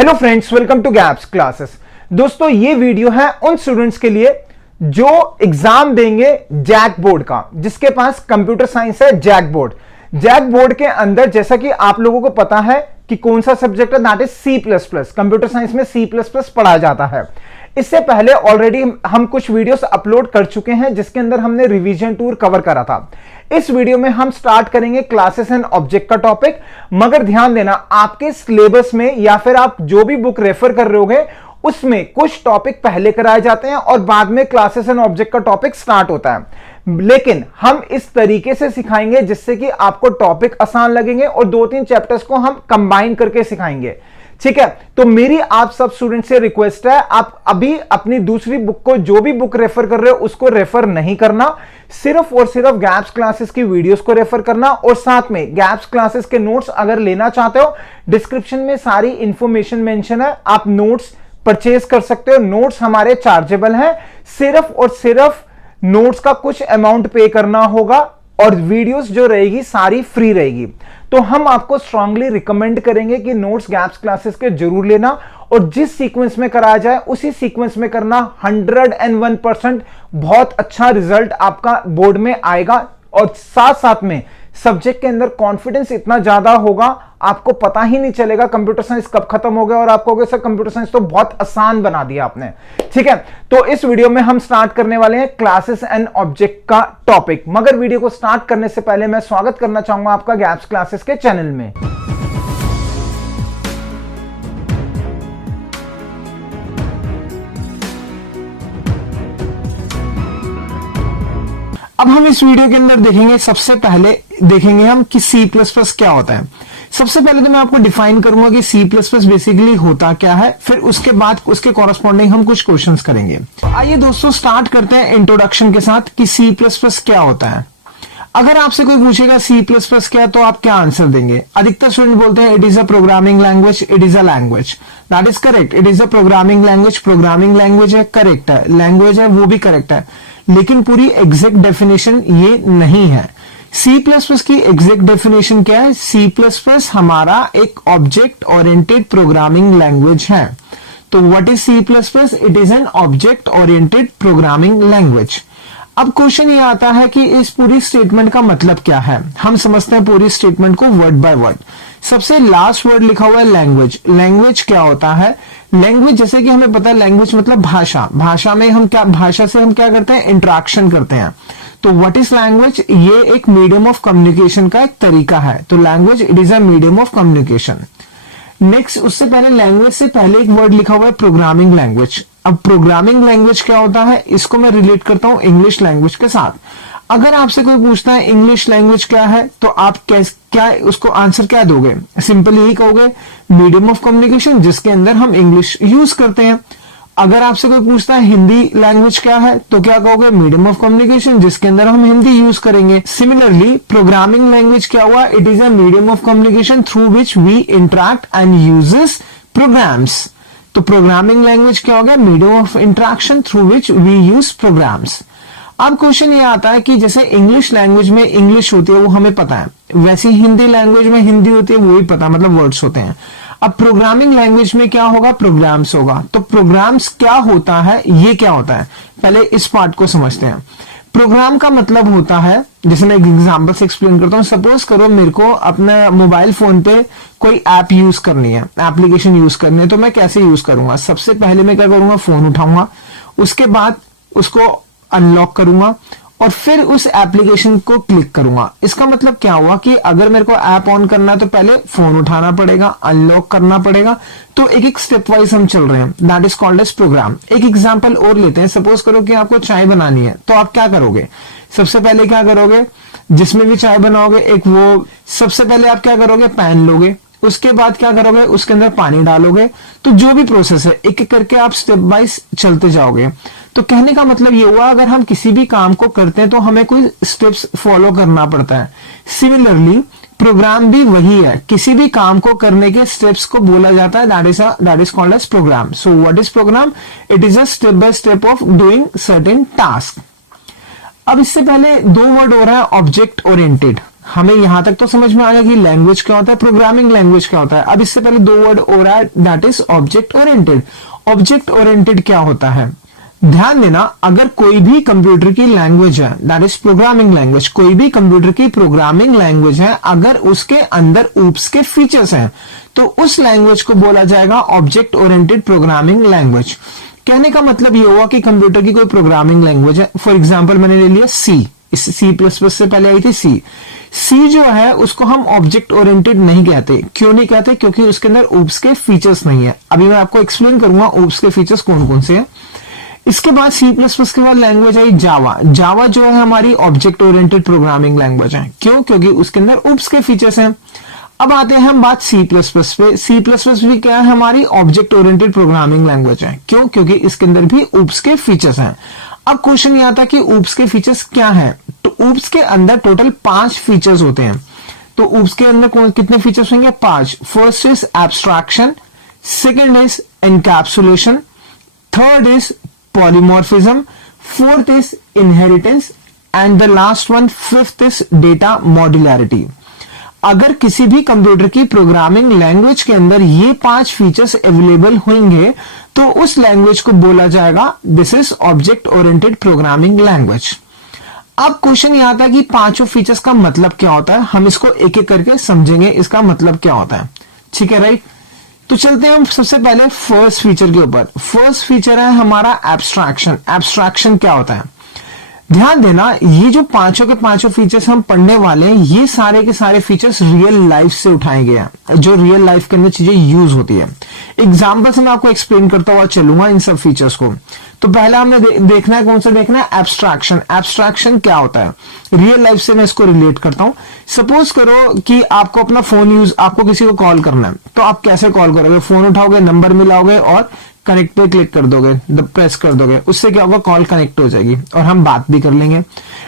Hello friends, welcome to gaps classes. दोस्तों, ये video है उन स्टूडेंट्स के लिए जो एग्जाम देंगे जैक बोर्ड का, जिसके पास कंप्यूटर साइंस है। जैक बोर्ड के अंदर जैसा कि आप लोगों को पता है कि कौन सा सब्जेक्ट है, that is C++। Computer science में C++ पढ़ा जाता है। इससे पहले ऑलरेडी हम कुछ वीडियोस अपलोड कर चुके हैं जिसके अंदर हमने रिवीजन टूर कवर करा था। इस वीडियो में हम स्टार्ट करेंगे क्लासेस एंड ऑब्जेक्ट का टॉपिक। मगर ध्यान देना, आपके सिलेबस में या फिर आप जो भी बुक रेफर कर रहे होगे उसमें कुछ टॉपिक पहले कराए जाते हैं और बाद में क्लासेस एंड ऑब्जेक्ट का टॉपिक स्टार्ट होता है। लेकिन हम इस तरीके से सिखाएंगे जिससे कि आपको टॉपिक आसान लगेंगे और 2-3 चैप्टर्स को हम कंबाइन करके सिखाएंगे। ठीक है, तो मेरी आप सब स्टूडेंट से रिक्वेस्ट है, आप अभी अपनी दूसरी बुक को, जो भी बुक रेफर कर रहे हो उसको रेफर नहीं करना, सिर्फ और सिर्फ गैप्स क्लासेस की वीडियोस को रेफर करना। और साथ में गैप्स क्लासेस के नोट्स अगर लेना चाहते हो, डिस्क्रिप्शन में सारी इंफॉर्मेशन मेंशन है, आप नोट्स परचेज कर सकते हो। नोट्स हमारे चार्जेबल हैं, सिर्फ और सिर्फ नोट्स का कुछ अमाउंट पे करना होगा और वीडियोस जो रहेगी सारी फ्री रहेगी। तो हम आपको स्ट्रांगली रिकमेंड करेंगे कि नोट्स गैप्स क्लासेस के जरूर लेना और जिस सीक्वेंस में कराया जाए उसी सीक्वेंस में करना। 101% बहुत अच्छा रिजल्ट आपका बोर्ड में आएगा और साथ साथ में सब्जेक्ट के अंदर कॉन्फिडेंस इतना ज्यादा होगा, आपको पता ही नहीं चलेगा कंप्यूटर साइंस कब खत्म हो गया और आपको कहोगे सर कंप्यूटर साइंस तो बहुत आसान बना दिया आपने। ठीक है, तो इस वीडियो में हम स्टार्ट करने वाले हैं क्लासेस एंड ऑब्जेक्ट का टॉपिक। मगर वीडियो को स्टार्ट करने से पहले मैं स्वागत करना चाहूंगा आपका गैप्स क्लासेस के चैनल में। अब हम इस वीडियो के अंदर देखेंगे, सबसे पहले देखेंगे हम कि C++ क्या होता है। सबसे पहले तो मैं आपको डिफाइन करूंगा कि C++ बेसिकली होता क्या है, फिर उसके बाद उसके कॉरस्पॉन्डिंग हम कुछ क्वेश्चंस करेंगे। तो आइए दोस्तों स्टार्ट करते हैं इंट्रोडक्शन के साथ कि C++ क्या होता है। अगर आपसे कोई पूछेगा C++ क्या, तो आप क्या आंसर देंगे? अधिकतर स्टूडेंट बोलते हैं it is a programming language, it is a language. That is correct, it is a programming language. Programming language है, करेक्ट है। लैंग्वेज है, वो भी करेक्ट है, लेकिन पूरी एग्जैक्ट डेफिनेशन ये नहीं है। C++ की एग्जैक्ट डेफिनेशन क्या है? C++ हमारा एक ऑब्जेक्ट ओरिएंटेड प्रोग्रामिंग लैंग्वेज है। तो what is C++? It is an object oriented programming language. अब क्वेश्चन ये आता है कि इस पूरी स्टेटमेंट का मतलब क्या है। हम समझते हैं पूरी स्टेटमेंट को वर्ड बाय वर्ड। सबसे लास्ट वर्ड लिखा हुआ है लैंग्वेज। लैंग्वेज क्या होता है? लैंग्वेज, जैसे कि हमें पता है लैंग्वेज मतलब भाषा। भाषा में हम क्या, भाषा से हम क्या करते हैं? इंटरेक्शन करते हैं। तो व्हाट इज लैंग्वेज? ये एक मीडियम ऑफ कम्युनिकेशन का एक तरीका है। तो language it is a medium of communication. Next, उससे पहले लैंग्वेज से पहले एक वर्ड लिखा हुआ है प्रोग्रामिंग लैंग्वेज। अब प्रोग्रामिंग लैंग्वेज क्या होता है, इसको मैं रिलेट करता हूं इंग्लिश लैंग्वेज के साथ। अगर आपसे कोई पूछता है इंग्लिश लैंग्वेज क्या है, तो आप क्या उसको आंसर क्या दोगे? सिंपल यही कहोगे, मीडियम ऑफ कम्युनिकेशन जिसके अंदर हम इंग्लिश यूज करते हैं। अगर आपसे कोई पूछता है हिंदी लैंग्वेज क्या है, तो क्या कहोगे? मीडियम ऑफ कम्युनिकेशन जिसके अंदर हम हिंदी यूज करेंगे। सिमिलरली प्रोग्रामिंग लैंग्वेज क्या हुआ? It is a medium of communication through which we interact and uses programs. तो प्रोग्रामिंग लैंग्वेज क्या हो गया? Medium of interaction through which we use programs. अब क्वेश्चन ये आता है कि जैसे इंग्लिश लैंग्वेज में इंग्लिश होती है वो हमें पता है, वैसे हिंदी लैंग्वेज में हिंदी होती है वो भी पता, मतलब वर्ड्स होते हैं। अब प्रोग्रामिंग लैंग्वेज में क्या होगा? प्रोग्राम्स होगा। तो प्रोग्राम्स क्या होता है, ये क्या होता है, पहले इस पार्ट को समझते हैं। प्रोग्राम का मतलब होता है, जैसे मैं एक एग्जांपल से एक्सप्लेन करता हूं। सपोज करो मेरे को अपने मोबाइल फोन पे कोई ऐप यूज करनी है, एप्लीकेशन यूज करनी है, तो मैं कैसे यूज करूंगा? सबसे पहले मैं क्या करूंगा? फोन उठाऊंगा, उसके बाद उसको अनलॉक करूंगा और फिर उस एप्लीकेशन को क्लिक करूंगा। इसका मतलब क्या हुआ कि अगर मेरे को ऐप ऑन करना है तो पहले फोन उठाना पड़ेगा, अनलॉक करना पड़ेगा। तो एक एक स्टेप वाइज हम चल रहे हैं, that is called as program. एक एग्जांपल और लेते हैं। सपोज करो कि आपको चाय बनानी है, तो आप क्या करोगे? सबसे पहले क्या करोगे? जिसमें भी चाय बनाओगे, एक वो सबसे पहले आप क्या करोगे? पैन लोगे, उसके बाद क्या करोगे? उसके अंदर पानी डालोगे। तो जो भी प्रोसेस है एक एक करके आप स्टेप वाइज चलते जाओगे। तो कहने का मतलब ये हुआ, अगर हम किसी भी काम को करते हैं तो हमें कोई स्टेप्स फॉलो करना पड़ता है। सिमिलरली प्रोग्राम भी वही है, किसी भी काम को करने के स्टेप्स को बोला जाता है, that is called as program. So what is program? It is a step by step of doing certain task. अब इससे पहले दो वर्ड हो रहा है ऑब्जेक्ट ओरिएंटेड। हमें यहां तक तो समझ में आ गया कि लैंग्वेज क्या होता है, प्रोग्रामिंग लैंग्वेज क्या होता है। अब इससे पहले दो वर्ड और है, that is object oriented. Object oriented क्या होता है, ध्यान देना, अगर कोई भी कंप्यूटर की लैंग्वेज है, दैट इज प्रोग्रामिंग लैंग्वेज, कोई भी कंप्यूटर की प्रोग्रामिंग लैंग्वेज है, अगर उसके अंदर ऊप्स के फीचर्स हैं तो उस लैंग्वेज को बोला जाएगा ऑब्जेक्ट ओरिएंटेड प्रोग्रामिंग लैंग्वेज। कहने का मतलब ये हुआ कि कंप्यूटर की कोई प्रोग्रामिंग लैंग्वेज है, फॉर एग्जाम्पल मैंने ले लिया सी, इस सी प्लस प्लस से पहले आई थी सी। सी जो है उसको हम ऑब्जेक्ट ओरिएंटेड नहीं कहते। क्यों नहीं कहते, क्योंकि उसके अंदर ऊप्स के फीचर्स नहीं है। अभी मैं आपको एक्सप्लेन करूंगा ऊप्स के फीचर्स कौन कौन से हैं। इसके बाद सी प्लस प्लस के बाद लैंग्वेज आई जावा। जावा जो है हमारी ऑब्जेक्ट ओरिएंटेड प्रोग्रामिंग लैंग्वेज है। क्यों, क्योंकि उसके अंदर ऊप्स के फीचर्स हैं। अब आते हैं हम बात सी प्लस प्लस पे। सी प्लस प्लस भी क्या है, हमारी ऑब्जेक्ट ओरिएंटेड प्रोग्रामिंग लैंग्वेज है। क्यों, क्योंकि इसके अंदर भी ऊप्स के फीचर्स हैं। अब क्वेश्चन ये आता है कि ऊप्स के फीचर्स क्या हैं। तो ऊप्स के अंदर टोटल 5 फीचर्स होते हैं। तो ऊप्स के अंदर कितने फीचर्स होंगे, 5। First is abstraction, second is encapsulation, third is polymorphism, fourth is inheritance and the last one, fifth is data modularity। अगर किसी भी कंप्यूटर की प्रोग्रामिंग लैंग्वेज के अंदर ये 5 फीचर्स अवेलेबल होंगे तो उस लैंग्वेज को बोला जाएगा this is object oriented programming language. अब क्वेश्चन ये आता है कि 5 फीचर्स का मतलब क्या होता है। हम इसको एक एक करके समझेंगे इसका मतलब क्या होता है, ठीक है, राइट। तो चलते हैं हम सबसे पहले फर्स्ट फीचर के ऊपर। फर्स्ट फीचर है हमारा एब्स्ट्रैक्शन। एब्स्ट्रैक्शन क्या होता है, ध्यान देना, ये जो पांचों के पांचों फीचर्स हम पढ़ने वाले हैं ये सारे के सारे फीचर्स रियल लाइफ से उठाए गए हैं, जो रियल लाइफ के अंदर चीजें यूज होती है। एग्जाम्पल से मैं आपको एक्सप्लेन करता हुआ चलूंगा इन सब फीचर्स को। तो पहला हमने देखना है, कौन सा देखना है, एब्स्ट्रैक्शन। एब्स्ट्रैक्शन क्या होता है, रियल लाइफ से मैं इसको रिलेट करता हूं। सपोज करो कि आपको अपना फोन यूज, आपको किसी को कॉल करना है, तो आप कैसे कॉल करोगे, फोन उठाओगे, नंबर मिलाओगे और कनेक्ट पे क्लिक कर दोगे, प्रेस कर दोगे, उससे क्या होगा, कॉल कनेक्ट हो जाएगी और हम बात भी कर लेंगे।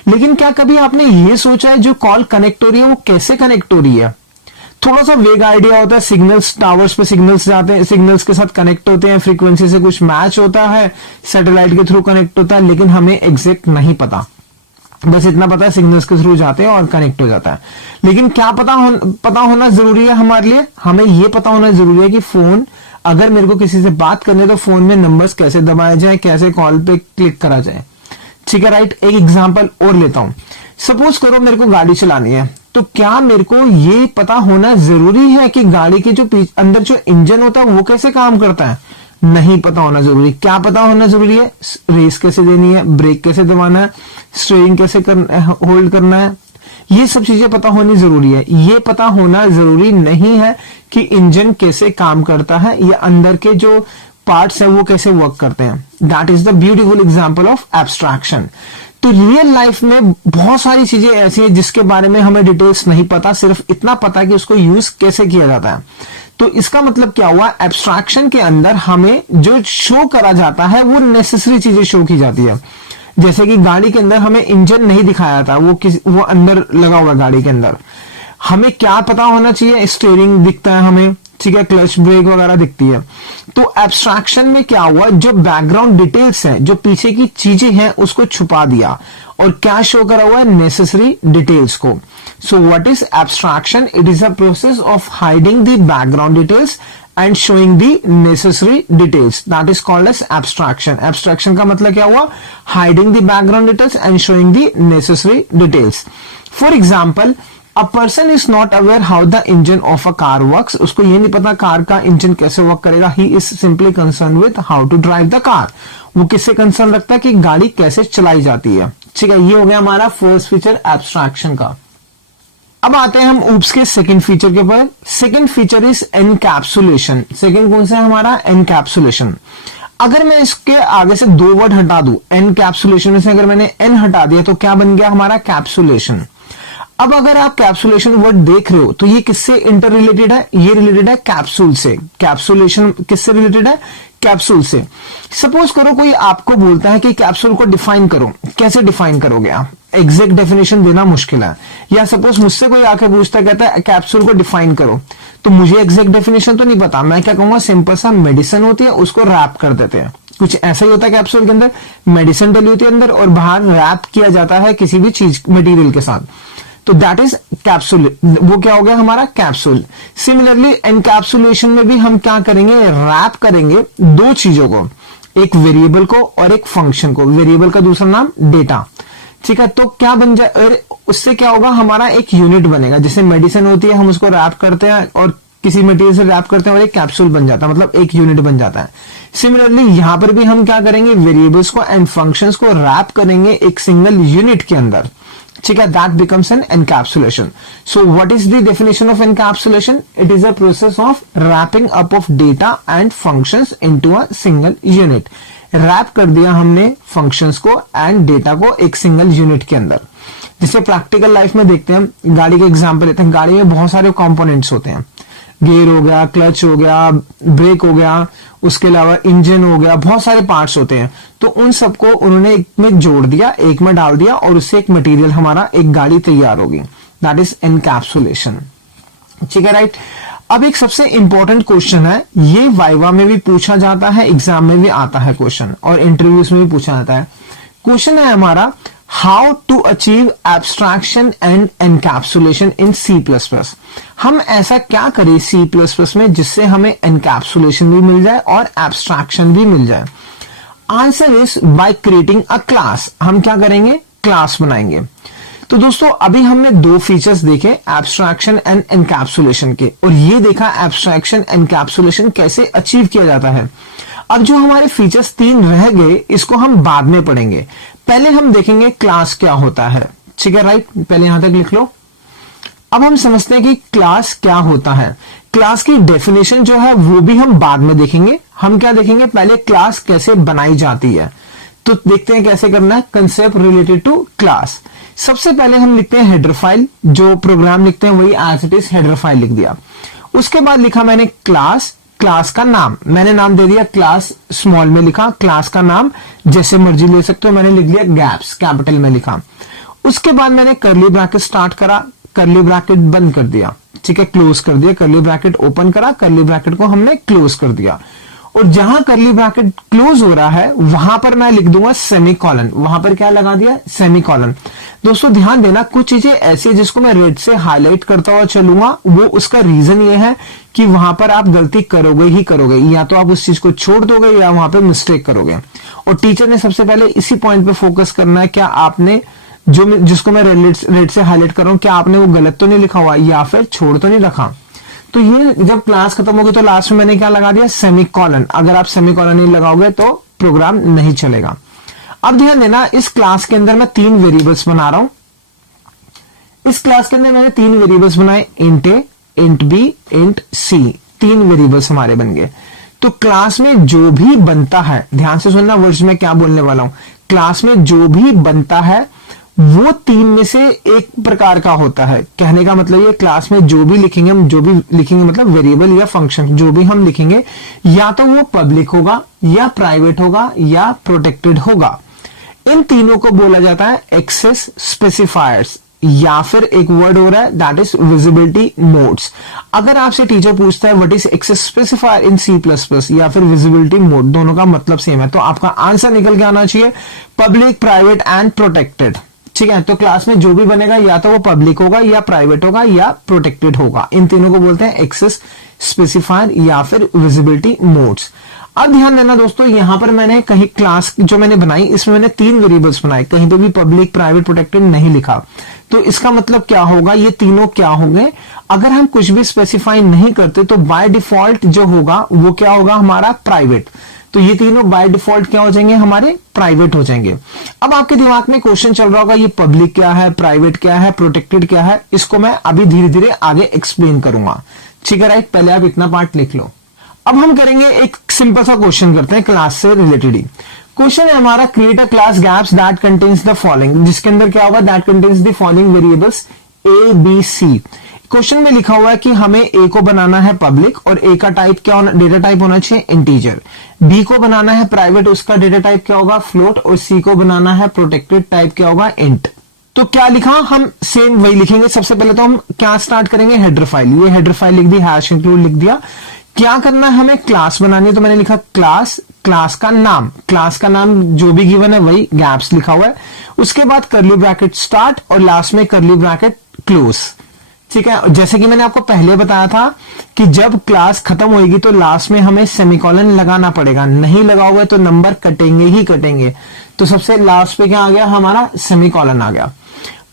लेकिन क्या कभी आपने ये सोचा है जो कॉल कनेक्ट हो रही है वो कैसे कनेक्ट हो रही है। थोड़ा सा वेग आइडिया होता है, सिग्नल्स, टावर्स पे सिग्नल्स जाते हैं, सिग्नल्स के साथ कनेक्ट होते हैं, फ्रीक्वेंसी से कुछ मैच होता है, सैटेलाइट के थ्रू कनेक्ट होता है, लेकिन हमें एग्जैक्ट नहीं पता, बस इतना पता है सिग्नल्स के थ्रू जाते हैं और कनेक्ट हो जाता है। लेकिन क्या पता होना जरूरी है हमारे लिए, हमें यह पता होना जरूरी है कि फोन, अगर मेरे को किसी से बात करनी है तो फोन में नंबर्स कैसे दबाए जाए, कैसे कॉल पे क्लिक करा जाए, ठीक है, राइट। एक एग्जांपल और लेता हूं। सपोज करो मेरे को गाड़ी चलानी है, तो क्या मेरे को ये पता होना जरूरी है कि गाड़ी के जो अंदर जो इंजन होता है वो कैसे काम करता है, नहीं पता होना जरूरी। क्या पता होना जरूरी है, रेस कैसे देनी है, ब्रेक कैसे दबाना है, स्टीयरिंग कैसे होल्ड करना है, ये सब चीजें पता होनी जरूरी है। ये पता होना जरूरी नहीं है कि इंजन कैसे काम करता है या अंदर के जो पार्ट्स है वो कैसे वर्क करते हैं। That is the beautiful example of abstraction. तो रियल लाइफ में बहुत सारी चीजें ऐसी हैं जिसके बारे में हमें डिटेल्स नहीं पता, सिर्फ इतना पता है कि उसको यूज कैसे किया जाता है। तो इसका मतलब क्या हुआ, एब्स्ट्रैक्शन के अंदर हमें जो शो करा जाता है वो नेसेसरी चीजें शो की जाती है। जैसे कि गाड़ी के अंदर हमें इंजन नहीं दिखाया था, वो अंदर लगा हुआ गाड़ी के अंदर। हमें क्या पता होना चाहिए, स्टीयरिंग दिखता है हमें, ठीक है, क्लच ब्रेक वगैरह दिखती है। तो एब्स्ट्रैक्शन में क्या हुआ, जो बैकग्राउंड डिटेल्स हैं, जो पीछे की चीजें हैं उसको छुपा दिया और क्या शो करा हुआ है, नेसेसरी डिटेल्स को। सो what is abstraction, it is a process of hiding the background details and showing the necessary details, that is called as abstraction। abstraction का मतलब क्या हुआ, hiding the background details and showing the necessary details। for example, a person is not aware how the engine of a car works। उसको ये नहीं पता car का engine कैसे वर्क करेगा। he is simply concerned with how to drive the car। वो किससे concern रखता है कि गाड़ी कैसे चलाई जाती है, ठीक है। ये हो गया हमारा फर्स्ट फीचर एब्स्ट्रैक्शन का। अब आते हैं हम ऊप्स के सेकंड फीचर के ऊपर। Second feature is encapsulation. Second कौन सा है हमारा, एनकैप्सुलेशन। अगर मैं इसके आगे से 2 वर्ड हटा दूं, एनकैप्सुलेशन में से अगर मैंने एन हटा दिया तो क्या बन गया हमारा, कैप्सुलेशन। अब अगर आप कैप्सुलेशन वर्ड देख रहे हो तो ये किससे इंटर रिलेटेड है, ये रिलेटेड है कैप्सूल से। कैप्सुलेशन किससे रिलेटेड है, कैप्सूल से। सपोज करो कोई आपको बोलता है कि कैप्सूल को डिफाइन करो, कैसे डिफाइन करोगे आप, एग्जैक्ट डेफिनेशन देना मुश्किल है। या सपोज मुझसे कोई आके पूछता कहता है कैप्सूल को डिफाइन करो, तो मुझे एग्जैक्ट डेफिनेशन तो नहीं पता, मैं क्या कहूंगा, सिंपल सा मेडिसिन होती है उसको रैप कर देते हैं। कुछ ऐसा ही होता है कैप्सूल के अंदर, मेडिसिन डली होती है अंदर और बाहर रैप किया जाता है किसी भी चीज मटेरियल के साथ। तो दैट इज कैप्सूल, वो क्या हो गया हमारा कैप्सूल। सिमिलरली एनकैप्सुलेशन में भी हम क्या करेंगे, रैप करेंगे दो चीजों को, एक वेरिएबल को और एक फंक्शन को। वेरिएबल का दूसरा नाम डेटा, ठीक है। तो क्या बन जाए, और उससे क्या होगा, हमारा एक यूनिट बनेगा। जैसे मेडिसिन होती है, हम उसको रैप करते हैं और किसी मटेरियल से रैप करते हैं और एक कैप्सूल बन जाता है, मतलब एक यूनिट बन जाता है। सिमिलरली यहां पर भी हम क्या करेंगे, वेरिएबल्स को एंड फंक्शंस को रैप करेंगे एक सिंगल यूनिट के अंदर, ठीक है। That becomes an encapsulation. So what is the definition of encapsulation? It is a process of wrapping up of data and functions into a single unit. Wrap कर दिया हमने फंक्शंस को एंड डेटा को एक सिंगल यूनिट के अंदर। जिसे practical life में देखते हैं, गाड़ी के एग्जांपल लेते हैं। गाड़ी में बहुत सारे कंपोनेंट्स होते हैं, गियर हो गया, क्लच हो गया, ब्रेक हो गया, उसके अलावा इंजन हो गया, बहुत सारे पार्ट्स होते हैं। तो उन सबको उन्होंने एक में जोड़ दिया, एक में डाल दिया और उससे एक मटेरियल हमारा एक गाड़ी तैयार होगी। दैट इज एनकैप्सुलेशन, ठीक है, राइट। अब एक सबसे इंपॉर्टेंट क्वेश्चन है, ये वाइवा में भी पूछा जाता है, एग्जाम में भी आता है क्वेश्चन, और इंटरव्यूज में भी पूछा जाता है। क्वेश्चन है हमारा, how to achieve abstraction and encapsulation in C++। हम ऐसा क्या करें C++ में जिससे हमें एनकैप्सुलेशन भी मिल जाए और एब्स्ट्रैक्शन भी मिल जाए? Answer is by creating a class. हम क्या करेंगे, क्लास बनाएंगे। तो दोस्तों अभी हमने दो फीचर्स देखे, एब्स्ट्रैक्शन एंड एनकैप्सुलेशन के, और ये देखा एब्स्ट्रैक्शन एनकैप्सुलेशन कैसे अचीव किया जाता है। अब जो हमारे फीचर्स तीन रह गए, इसको हम बाद में पढ़ेंगे। पहले हम देखेंगे क्लास क्या होता है, ठीक है, राइट। पहले यहां तक लिख लो। अब हम समझते हैं कि क्लास क्या होता है। क्लास की डेफिनेशन जो है वो भी हम बाद में देखेंगे। हम क्या देखेंगे, पहले क्लास कैसे बनाई जाती है। तो देखते हैं कैसे करना है, कंसेप्ट रिलेटेड टू क्लास। सबसे पहले हम लिखते हैं हेडर फाइल, जो प्रोग्राम लिखते हैं वही as it is header file लिख दिया। उसके बाद लिखा मैंने क्लास, क्लास का नाम मैंने नाम दे दिया क्लास, स्मॉल में लिखा। क्लास का नाम जैसे मर्जी ले सकते हो, मैंने लिख दिया गैप्स, कैपिटल में लिखा। उसके बाद मैंने कर्ली ब्रैकेट स्टार्ट करा, कर्ली ब्रैकेट बंद कर दिया, ठीक है, क्लोज कर दिया। कर्ली ब्रैकेट ओपन करा, कर्ली ब्रैकेट को हमने क्लोज कर दिया। और जहां कर्ली ब्रैकेट क्लोज हो रहा है वहां पर मैं लिख दूंगा सेमीकोलन। वहां पर क्या लगा दिया, सेमीकोलन। दोस्तों ध्यान देना, कुछ चीजें ऐसी है जिसको मैं रेड से हाईलाइट करता हुआ चलूंगा, वो उसका रीजन ये है कि वहां पर आप गलती करोगे ही करोगे, या तो आप उस चीज को छोड़ दोगे या वहां पर मिस्टेक करोगे। और टीचर ने सबसे पहले इसी पॉइंट पे फोकस करना है, क्या आपने जिसको मैं रेड से हाईलाइट कर रहा हूं, क्या आपने वो गलत तो नहीं लिखा हुआ या फिर छोड़ तो नहीं रखा। तो ये जब क्लास खत्म होगी तो लास्ट में मैंने क्या लगा दिया, सेमीकोलन। अगर आप सेमीकोलन नहीं लगाओगे तो प्रोग्राम नहीं चलेगा। अब ध्यान देना, इस क्लास के अंदर मैं तीन वेरिएबल्स बना रहा हूं। इस क्लास के अंदर मैंने तीन वेरिएबल्स बनाए, इंट ए, इंट बी, इंट सी। तीन वेरिएबल्स हमारे बन गए। तो क्लास में जो भी बनता है, ध्यान से सुनना वर्ड्स में क्या बोलने वाला हूं, क्लास में जो भी बनता है वो तीन में से एक प्रकार का होता है। कहने का मतलब ये, क्लास में जो भी लिखेंगे, हम जो भी लिखेंगे मतलब वेरिएबल या फंक्शन जो भी हम लिखेंगे, या तो वो पब्लिक होगा या प्राइवेट होगा या प्रोटेक्टेड होगा। इन तीनों को बोला जाता है एक्सेस स्पेसिफायर्स, या फिर एक वर्ड हो रहा है दैट इज विजिबिलिटी मोड्स। अगर आपसे टीचर पूछता है what is access specifier in C++ या फिर विजिबिलिटी मोड, दोनों का मतलब सेम है, तो आपका आंसर निकल के आना चाहिए पब्लिक, प्राइवेट एंड प्रोटेक्टेड, ठीक है। तो क्लास में जो भी बनेगा या तो वो पब्लिक होगा या प्राइवेट होगा या प्रोटेक्टेड होगा। इन तीनों को बोलते हैं एक्सेस स्पेसिफायर या फिर विजिबिलिटी मोड्स। अब ध्यान देना दोस्तों, यहां पर मैंने कहीं क्लास जो मैंने बनाई, इसमें मैंने तीन वेरिएबल्स बनाए, कहीं पे भी पब्लिक, प्राइवेट, प्रोटेक्टेड नहीं लिखा। तो इसका मतलब क्या होगा, ये तीनों क्या होंगे, अगर हम कुछ भी स्पेसिफाई नहीं करते तो बाय डिफॉल्ट जो होगा वो क्या होगा, हमारा प्राइवेट। तो ये तीनों बाय डिफॉल्ट क्या हो जाएंगे, हमारे प्राइवेट हो जाएंगे। अब आपके दिमाग में क्वेश्चन चल रहा होगा, ये पब्लिक क्या है, प्राइवेट क्या है, प्रोटेक्टेड क्या है, इसको मैं अभी धीरे धीरे आगे एक्सप्लेन करूंगा, ठीक है, राइट। पहले आप इतना पार्ट लिख लो। अब हम करेंगे एक सिंपल सा क्वेश्चन करते हैं क्लास से रिलेटेड ही। क्वेश्चन है हमारा, create a class gaps that contains the following, जिसके अंदर क्या होगा, that contains the following variables A B C. Question में लिखा हुआ है कि हमें ए को बनाना है पब्लिक और ए का टाइप क्या होना, डेटा टाइप होना चाहिए इंटीजर। बी को बनाना है प्राइवेट, उसका डेटा टाइप क्या होगा, फ्लोट। और सी को बनाना है प्रोटेक्टेड, टाइप क्या होगा, इंट। तो क्या लिखा, हम सेम वही लिखेंगे। सबसे पहले तो हम क्या स्टार्ट करेंगे, हेडर फाइल। ये हेडर फाइल लिख दी, हैश इंक्लूड लिख दिया। क्या करना है, हमें क्लास बनानी है, तो मैंने लिखा क्लास, क्लास का नाम, क्लास का नाम जो भी गिवन है वही गैप्स लिखा हुआ है। उसके बाद कर्ली ब्रैकेट स्टार्ट और लास्ट में कर्ली ब्रैकेट क्लोज। ठीक है, जैसे कि मैंने आपको पहले बताया था कि जब क्लास खत्म होगी तो लास्ट में हमें सेमीकोलन लगाना पड़ेगा, नहीं लगाओगे तो नंबर कटेंगे ही कटेंगे। तो सबसे लास्ट पे क्या आ गया हमारा, सेमीकोलन आ गया।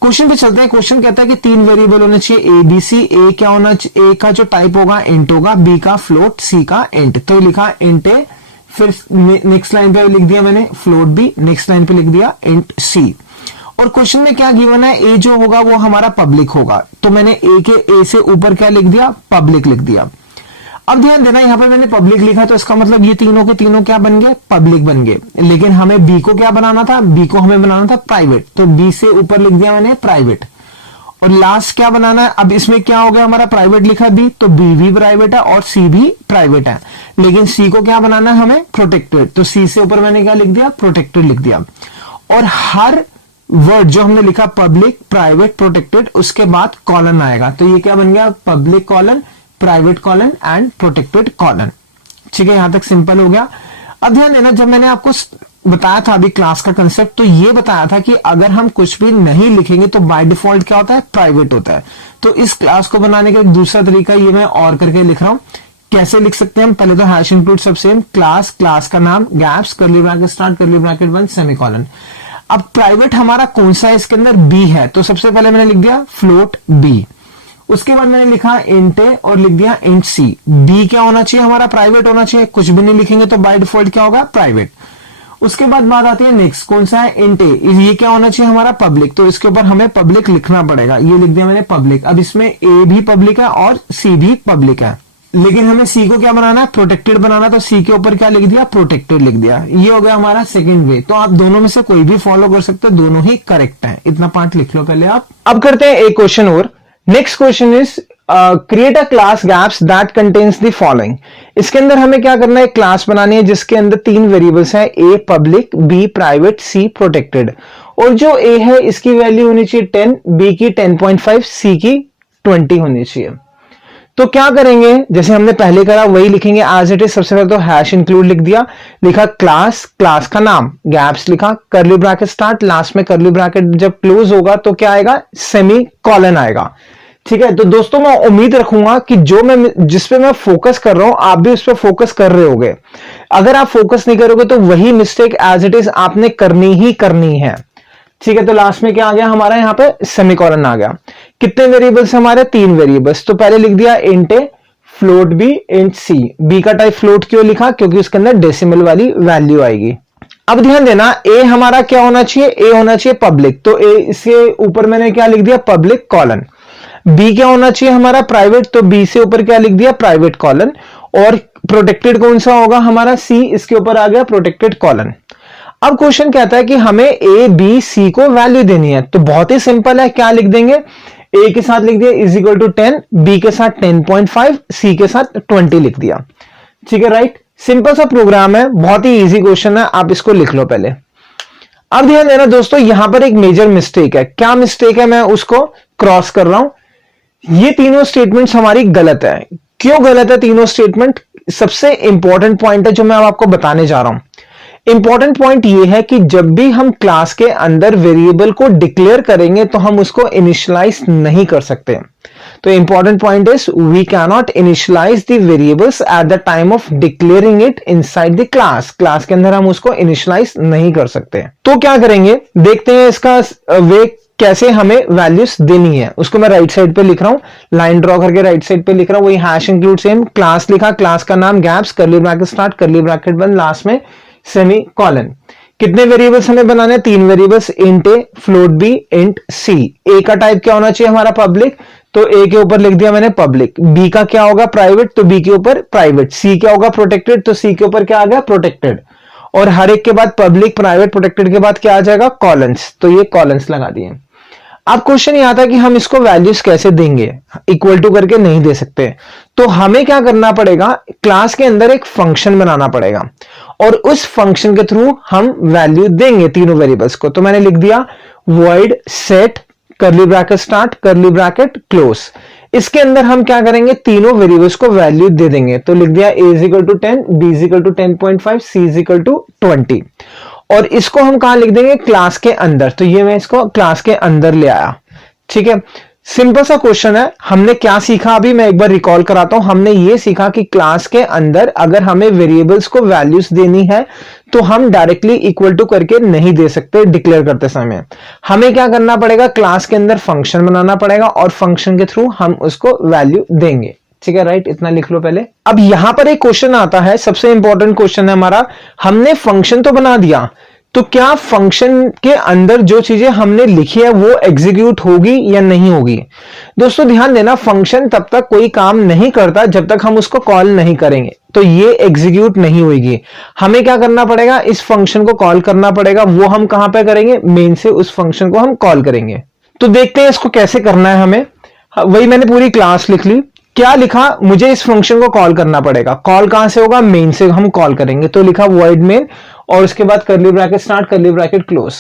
क्वेश्चन पे चलते हैं। क्वेश्चन कहता है कि 3 वेरिएबल होने चाहिए ए बी सी। ए क्या होना चाहिए, ए का जो टाइप होगा इंट होगा, बी का फ्लोट, सी का इंट। तो लिखा इंट ए, फिर नेक्स्ट लाइन पे लिख दिया मैंने फ्लोट बी, नेक्स्ट लाइन पे लिख दिया इंट सी। और क्वेश्चन में क्या गिवन है, ए जो होगा वो हमारा पब्लिक होगा, तो मैंने ए के ए से ऊपर क्या लिख दिया, पब्लिक लिख दिया। अब ध्यान देना, यहां पे मैंने पब्लिक लिखा तो इसका मतलब ये तीनों के तीनों क्या बन गए, पब्लिक बन गए। लेकिन हमें बी को क्या बनाना था, बी को हमें बनाना था प्राइवेट, तो बी से ऊपर लिख दिया मैंने प्राइवेट। और लास्ट क्या बनाना है, अब इसमें क्या हो गया हमारा, प्राइवेट लिखा बी, तो बी भी प्राइवेट है और सी भी प्राइवेट है। लेकिन सी को क्या बनाना है हमें, प्रोटेक्टेड, तो सी से ऊपर मैंने क्या लिख दिया, प्रोटेक्टेड लिख दिया। और हर वर्ड जो हमने लिखा पब्लिक, प्राइवेट, प्रोटेक्टेड, उसके बाद कॉलन आएगा, तो ये क्या बन गया, public colon, private colon and protected colon. ठीक है, यहां तक सिंपल हो गया। अब ध्यान देना, जब मैंने आपको बताया था अभी क्लास का कंसेप्ट, तो ये बताया था कि अगर हम कुछ भी नहीं लिखेंगे तो बाय डिफॉल्ट क्या होता है, प्राइवेट होता है। तो इस क्लास को बनाने का एक दूसरा तरीका ये मैं और करके लिख रहा हूं। कैसे लिख सकते हैं हम, पहले तो हैश इंक्लूड सब सेम, क्लास, क्लास का नाम, gaps, curly bracket start, curly bracket बंद, सेमीकोलन। अब प्राइवेट हमारा कौन सा है, इसके अंदर बी है, तो सबसे पहले मैंने लिख दिया फ्लोट बी। उसके बाद मैंने लिखा इंट ए और लिख दिया इंट सी। बी क्या होना चाहिए हमारा, प्राइवेट होना चाहिए, कुछ भी नहीं लिखेंगे तो बाय डिफॉल्ट क्या होगा, प्राइवेट। उसके बाद बात आती है नेक्स्ट, कौन सा है, इंट ए, ये क्या होना चाहिए हमारा, पब्लिक, तो इसके ऊपर हमें पब्लिक लिखना पड़ेगा, ये लिख दिया मैंने पब्लिक। अब इसमें ए भी पब्लिक है और सी भी पब्लिक है, लेकिन हमें सी को क्या बनाना है, प्रोटेक्टेड बनाना, तो सी के ऊपर क्या लिख दिया, प्रोटेक्टेड लिख दिया। ये हो गया हमारा सेकंड वे। तो आप दोनों में से कोई भी फॉलो कर सकते हो, दोनों ही करेक्ट है। इतना पार्ट लिख लो पहले आप। अब करते हैं एक क्वेश्चन और। Next question is create a class gaps that contains the following. इसके अंदर हमें क्या करना है, क्लास बनानी है जिसके अंदर 3 वेरिएबल्स हैं, A public, B private, C protected. और जो ए है इसकी वैल्यू होनी चाहिए 10, बी की 10.5, सी की 20 होनी चाहिए। तो क्या करेंगे, जैसे हमने पहले करा वही लिखेंगे एज इट इज। सबसे पहले तो हैश इंक्लूड लिख दिया, लिखा क्लास, क्लास का नाम, गैप्स लिखा, कर्ली ब्रैकेट स्टार्ट, लास्ट में कर्ली ब्रैकेट जब क्लोज होगा तो क्या आएगा, सेमी कॉलन आएगा। ठीक है, तो दोस्तों मैं उम्मीद रखूंगा कि जो मैं जिस पे मैं फोकस कर रहा हूं आप भी उस पर फोकस कर रहे होगे। अगर आप फोकस नहीं करोगे तो वही मिस्टेक एज इट इज आपने करनी ही करनी है। ठीक है, तो लास्ट में क्या आ गया हमारा, यहां पे सेमीकोलन आ गया। कितने वेरिएबल्स हमारे, 3 वेरिएबल्स। तो पहले लिख दिया इंट ए, फ्लोट बी, इंट सी। बी का टाइप फ्लोट क्यों लिखा, क्योंकि उसके अंदर डेसिमल वाली वैल्यू आएगी। अब ध्यान देना, ए हमारा क्या होना चाहिए, ए होना चाहिए पब्लिक, तो ए इसके ऊपर मैंने क्या लिख दिया, पब्लिक कॉलन। बी क्या होना चाहिए हमारा, प्राइवेट, तो बी से ऊपर क्या लिख दिया, प्राइवेट कॉलन। और प्रोटेक्टेड कौन सा होगा हमारा, सी, इसके ऊपर आ गया प्रोटेक्टेड कॉलन। अब क्वेश्चन कहता है कि हमें ए बी सी को वैल्यू देनी है, तो बहुत ही सिंपल है, क्या लिख देंगे, ए के साथ लिख दिया इज इक्वल टू 10, बी के साथ 10.5, सी के साथ 20 लिख दिया। ठीक है, राइट, सिंपल सा प्रोग्राम है, बहुत ही इजी क्वेश्चन है, आप इसको लिख लो पहले। अब ध्यान देना दोस्तों, यहां पर एक मेजर मिस्टेक है। क्या मिस्टेक है, मैं उसको क्रॉस कर रहा हूं। ये तीनों स्टेटमेंट्स हमारी गलत है। क्यों गलत है तीनों स्टेटमेंट, सबसे इंपॉर्टेंट पॉइंट है जो मैं आपको बताने जा रहा हूं। इंपॉर्टेंट पॉइंट ये है कि जब भी हम क्लास के अंदर वेरिएबल को डिक्लेयर करेंगे तो हम उसको इनिशियलाइज नहीं कर सकते। तो important point is we can not initialize the variables at the time of declaring it inside the class. Class के अंदर हम उसको इनिशियलाइज नहीं कर सकते। तो क्या करेंगे, देखते हैं इसका वे कैसे हमें वैल्यूज देनी है। उसको मैं राइट साइड पे लिख रहा हूं, लाइन ड्रॉ करके राइट साइड पे लिख रहा हूं, वही हैश इंक्लूड सेम, क्लास लिखा, क्लास का नाम, gaps, curly bracket start, curly bracket बंद, लास्ट में सेमी कॉलन। कितने वेरिएबल्स हमें बनाने हैं, 3 वेरिएबल्स, इंट ए, फ्लोट बी, इंट सी। ए का टाइप क्या होना चाहिए हमारा, पब्लिक, तो ए के ऊपर लिख दिया मैंने पब्लिक। बी का क्या होगा, प्राइवेट, तो बी के ऊपर प्राइवेट। सी क्या होगा, प्रोटेक्टेड, तो सी के ऊपर क्या आ गया, प्रोटेक्टेड। और हर एक के बाद पब्लिक, प्राइवेट, प्रोटेक्टेड के बाद क्या आ जाएगा, कॉलन्स, तो ये कॉलन्स लगा दिए। अब क्वेश्चन ये आता है कि हम इसको वैल्यूज कैसे देंगे, इक्वल टू करके नहीं दे सकते। तो हमें क्या करना पड़ेगा, क्लास के अंदर एक फंक्शन बनाना पड़ेगा और उस फंक्शन के थ्रू हम वैल्यू देंगे तीनों वेरिएबल्स को। तो मैंने लिख दिया void set curly bracket start, curly bracket close. इसके अंदर हम क्या करेंगे, तीनों वेरिएबल्स को वैल्यू दे देंगे। तो लिख दिया a is equal to 10, b is equal to 10.5, c is equal to 20। और इसको हम कहां लिख देंगे, क्लास के अंदर। तो ये मैं इसको क्लास के अंदर ले आया। ठीक है, सिंपल सा क्वेश्चन है। हमने क्या सीखा अभी मैं एक बार रिकॉल कराता हूं। हमने ये सीखा कि क्लास के अंदर अगर हमें वेरिएबल्स को वैल्यूज देनी है तो हम डायरेक्टली इक्वल टू करके नहीं दे सकते डिक्लेयर करते समय। हमें क्या करना पड़ेगा, क्लास के अंदर फंक्शन बनाना पड़ेगा और फंक्शन के थ्रू हम उसको वैल्यू देंगे। ठीक है, राइट, इतना लिख लो पहले। अब यहां पर एक क्वेश्चन आता है, सबसे इंपॉर्टेंट क्वेश्चन है हमारा। हमने फंक्शन तो बना दिया, तो क्या फंक्शन के अंदर जो चीजें हमने लिखी है वो एग्जीक्यूट होगी या नहीं होगी। दोस्तों ध्यान देना, फंक्शन तब तक कोई काम नहीं करता जब तक हम उसको कॉल नहीं करेंगे, तो ये एग्जीक्यूट नहीं होगी। हमें क्या करना पड़ेगा, इस फंक्शन को कॉल करना पड़ेगा। वो हम कहां पे करेंगे, मेन से उस फंक्शन को हम कॉल करेंगे। तो देखते हैं इसको कैसे करना है हमें। वही मैंने पूरी क्लास लिख ली। क्या लिखा, मुझे इस फंक्शन को कॉल करना पड़ेगा। कॉल कहां से होगा, मेन से हम कॉल करेंगे। तो लिखा वॉइड मेन और उसके बाद curly bracket start, curly bracket close.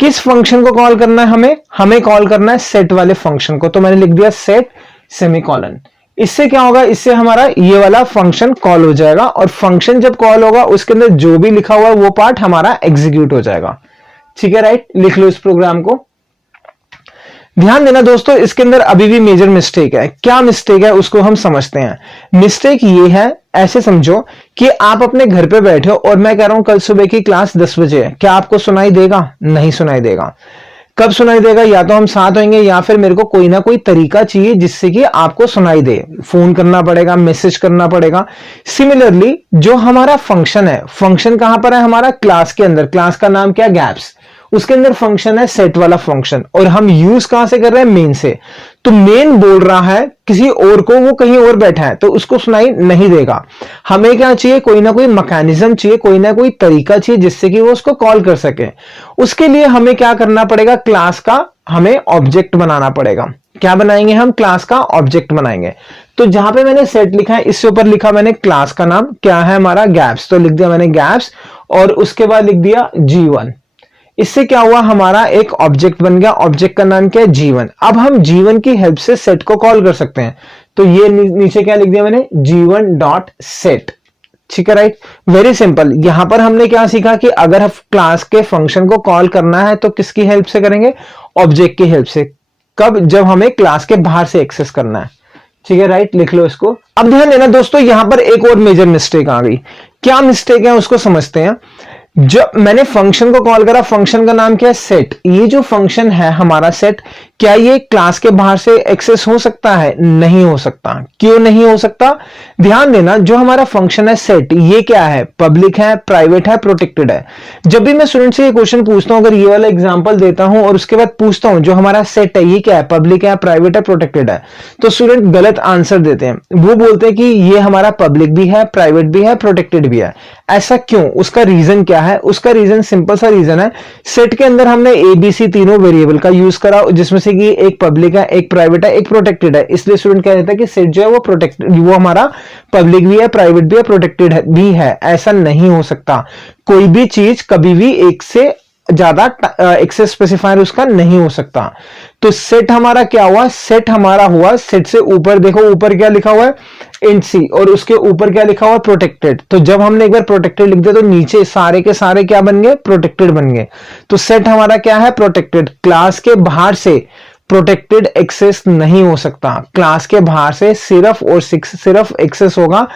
किस फंक्शन को कॉल करना है हमें कॉल करना है सेट वाले फंक्शन को। तो मैंने लिख दिया सेट सेमीकोलन। इससे क्या होगा, इससे हमारा ये वाला फंक्शन कॉल हो जाएगा और फंक्शन जब कॉल होगा उसके अंदर जो भी लिखा हुआ है वो पार्ट हमारा एग्जीक्यूट हो जाएगा। ठीक है, राइट, लिख लो इस प्रोग्राम को। ध्यान देना दोस्तों, इसके अंदर अभी भी मेजर मिस्टेक है। क्या मिस्टेक है उसको हम समझते हैं। मिस्टेक ये है, ऐसे समझो कि आप अपने घर पे बैठे हो और मैं कह रहा हूं कल सुबह की क्लास 10 बजे है। क्या आपको सुनाई देगा, नहीं सुनाई देगा। कब सुनाई देगा, या तो हम साथ होंगे या फिर मेरे को कोई ना कोई तरीका चाहिए जिससे कि आपको सुनाई दे। फोन करना पड़ेगा, मैसेज करना पड़ेगा। सिमिलरली जो हमारा फंक्शन है, फंक्शन कहां पर है हमारा, क्लास के अंदर। क्लास का नाम क्या, गैप्स। उसके अंदर फंक्शन है सेट वाला फंक्शन और हम यूज कहां से कर रहे हैं, मेन से। तो मेन बोल रहा है किसी और को, वो कहीं और बैठा है तो उसको सुनाई नहीं देगा। हमें क्या चाहिए, कोई ना कोई मैकेनिज्म चाहिए, कोई ना कोई तरीका चाहिए जिससे कि वो उसको कॉल कर सके। उसके लिए हमें क्या करना पड़ेगा, क्लास का हमें ऑब्जेक्ट बनाना पड़ेगा। क्या बनाएंगे हम, क्लास का ऑब्जेक्ट बनाएंगे। तो जहां पे मैंने सेट लिखा है इससे ऊपर लिखा मैंने क्लास का नाम क्या है हमारा, गैप्स। तो लिख दिया मैंने गैप्स और उसके बाद लिख दिया G1। इससे क्या हुआ, हमारा एक ऑब्जेक्ट बन गया। ऑब्जेक्ट का नाम क्या है, G1। अब हम G1 की हेल्प से सेट को कॉल कर सकते हैं। तो ये नीचे क्या लिख दिया मैंने, G1 डॉट सेट। ठीक है, राइट, वेरी सिंपल। यहां पर हमने क्या सीखा कि अगर हम क्लास के फंक्शन को कॉल करना है तो किसकी हेल्प से करेंगे, ऑब्जेक्ट की हेल्प से। कब, जब हमें क्लास के बाहर से एक्सेस करना है। ठीक है, राइट, लिख लो इसको। अब ध्यान देना दोस्तों, यहां पर एक और मेजर मिस्टेक आ गई। क्या मिस्टेक है उसको समझते हैं। जब मैंने फंक्शन को कॉल करा, फंक्शन का नाम क्या है, सेट। ये जो फंक्शन है हमारा सेट, क्या ये क्लास के बाहर से एक्सेस हो सकता है, नहीं हो सकता। क्यों नहीं हो सकता, ध्यान देना, जो हमारा फंक्शन है सेट, ये क्या है, पब्लिक है, प्राइवेट है, प्रोटेक्टेड है। जब भी मैं स्टूडेंट से ये क्वेश्चन पूछता हूं, अगर ये वाला एग्जांपल देता हूं और उसके बाद पूछता हूं जो हमारा सेट है ये क्या है, पब्लिक है, प्राइवेट है, प्रोटेक्टेड है, तो स्टूडेंट गलत आंसर देते हैं। वो बोलते हैं कि ये हमारा पब्लिक भी है, प्राइवेट भी है, प्रोटेक्टेड भी है। ऐसा क्यों, उसका रीजन क्या है। उसका रीजन सिंपल सा रीजन है, सेट के अंदर हमने ABC तीनों वेरिएबल का यूज करा, जिसमें से कि एक पब्लिक है, एक प्राइवेट है, एक प्रोटेक्टेड है। इसलिए स्टूडेंट कह देता है कि सेट जो है वो प्रोटेक्टेड, वो हमारा पब्लिक भी है, प्राइवेट भी है, प्रोटेक्टेड भी है। ऐसा नहीं हो सकता। कोई भी चीज कभी भी एक से ज्यादा एक्सेस स्पेसिफायर उसका नहीं हो सकता। तो सेट हमारा क्या हुआ, सेट हमारा हुआ, सेट से ऊपर देखो, ऊपर क्या लिखा हुआ है, इंट सी, और उसके ऊपर क्या लिखा हुआ है, प्रोटेक्टेड। तो जब हमने एक बार प्रोटेक्टेड लिख दिया तो नीचे सारे के सारे क्या बन गए, प्रोटेक्टेड बन गए। तो सेट हमारा क्या है, प्रोटेक्टेड। क्लास के बाहर से प्रोटेक्टेड एक्सेस नहीं हो सकता। क्लास के बाहर से सिर्फ और सिर्फ एक्सेस होगा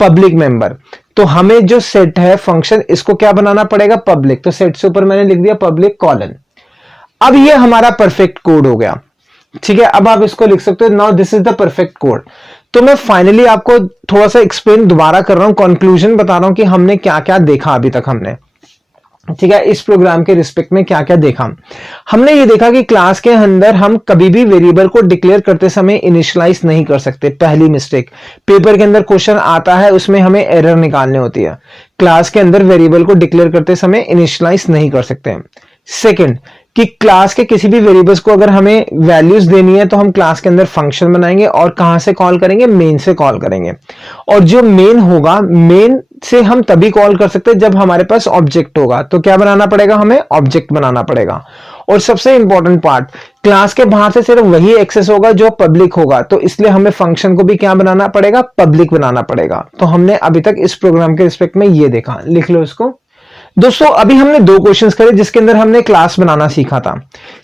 पब्लिक मेंबर। तो हमें जो सेट है फंक्शन, इसको क्या बनाना पड़ेगा, पब्लिक। तो सेट से ऊपर मैंने लिख दिया पब्लिक कॉलन। अब ये हमारा परफेक्ट कोड हो गया। ठीक है, अब आप इसको लिख सकते हो, now this is the perfect code. तो मैं फाइनली आपको थोड़ा सा एक्सप्लेन दोबारा कर रहा हूं, कंक्लूजन बता रहा हूं कि हमने क्या क्या देखा अभी तक हमने। ठीक है, इस प्रोग्राम के रिस्पेक्ट में क्या क्या देखा। हमने ये देखा कि क्लास के अंदर हम कभी भी वेरिएबल को डिक्लेयर करते समय इनिशियलाइज नहीं कर सकते। पहली मिस्टेक, पेपर के अंदर क्वेश्चन आता है उसमें हमें एरर निकालनी होती है। क्लास के अंदर वेरिएबल को डिक्लेयर करते समय इनिशियलाइज नहीं कर सकते। सेकंड, कि क्लास के किसी भी वेरिएबल्स को अगर हमें वैल्यूज देनी है तो हम क्लास के अंदर फंक्शन बनाएंगे और कहां से कॉल करेंगे, मेन से कॉल करेंगे। और जो मेन होगा, मेन से हम तभी कॉल कर सकते हैं जब हमारे पास ऑब्जेक्ट होगा। तो क्या बनाना पड़ेगा, हमें ऑब्जेक्ट बनाना पड़ेगा। और सबसे इंपॉर्टेंट पार्ट, क्लास के बाहर से सिर्फ वही एक्सेस होगा जो पब्लिक होगा। तो इसलिए हमें फंक्शन को भी क्या बनाना पड़ेगा, पब्लिक बनाना पड़ेगा। तो हमने अभी तक इस प्रोग्राम के रिस्पेक्ट में ये देखा, लिख लो इसको। दोस्तों अभी हमने दो क्वेश्चंस करे जिसके अंदर हमने क्लास बनाना सीखा था।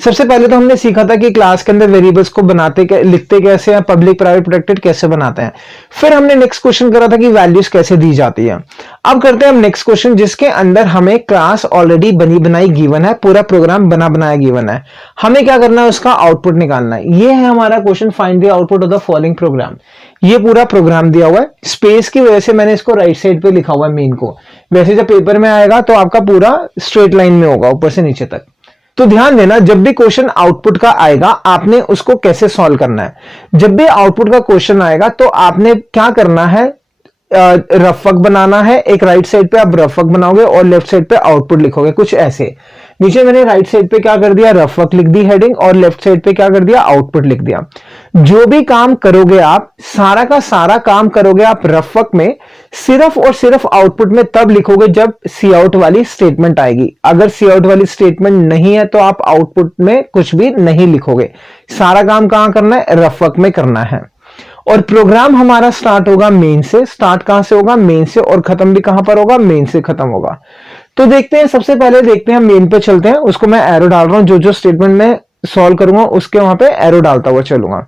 सबसे पहले तो हमने सीखा था कि क्लास के अंदर वेरिएबल्स को लिखते कैसे हैं, पब्लिक प्राइवेट प्रोटेक्टेड कैसे बनाते हैं। फिर हमने नेक्स्ट क्वेश्चन करा था कि वैल्यूज कैसे दी जाती है। अब करते हैं हम नेक्स्ट क्वेश्चन जिसके अंदर हमें क्लास ऑलरेडी बनी बनाई गिवन है, पूरा प्रोग्राम बना बनाया गिवन है, हमें क्या करना है, उसका आउटपुट निकालना है। ये है हमारा question, find the output of the following programme. ये पूरा प्रोग्राम दिया हुआ है, स्पेस की वजह से मैंने इसको राइट साइड पे लिखा हुआ है मेन को। वैसे जब पेपर में आएगा तो आपका पूरा स्ट्रेट लाइन में होगा ऊपर से नीचे तक। तो ध्यान देना, जब भी क्वेश्चन आउटपुट का आएगा आपने उसको कैसे सॉल्व करना है। जब भी आउटपुट का क्वेश्चन आएगा तो आपने क्या करना है, रफ वर्क बनाना है। एक राइट साइड पे आप रफ वर्क बनाओगे और लेफ्ट साइड पे आउटपुट लिखोगे, कुछ ऐसे। नीचे मैंने राइट साइड पे क्या कर दिया, रफ वर्क लिख दी हेडिंग, और लेफ्ट साइड पे क्या कर दिया, आउटपुट लिख दिया। जो भी काम करोगे आप, सारा का सारा काम करोगे आप रफ वर्क में, सिर्फ और सिर्फ आउटपुट में तब लिखोगे जब सी आउट वाली स्टेटमेंट आएगी। अगर सी आउट वाली स्टेटमेंट नहीं है तो आप आउटपुट में कुछ भी नहीं लिखोगे। सारा काम कहां करना है, रफ वर्क में करना है। और प्रोग्राम हमारा स्टार्ट होगा मेन से। स्टार्ट कहां से होगा, मेन से, और खत्म भी कहां पर होगा, मेन से खत्म होगा। तो देखते हैं, सबसे पहले देखते हैं, मेन पे चलते हैं। उसको मैं एरो डाल रहा हूं, जो जो स्टेटमेंट में सॉल्व करूंगा उसके वहां पे एरो डालता हुआ चलूंगा।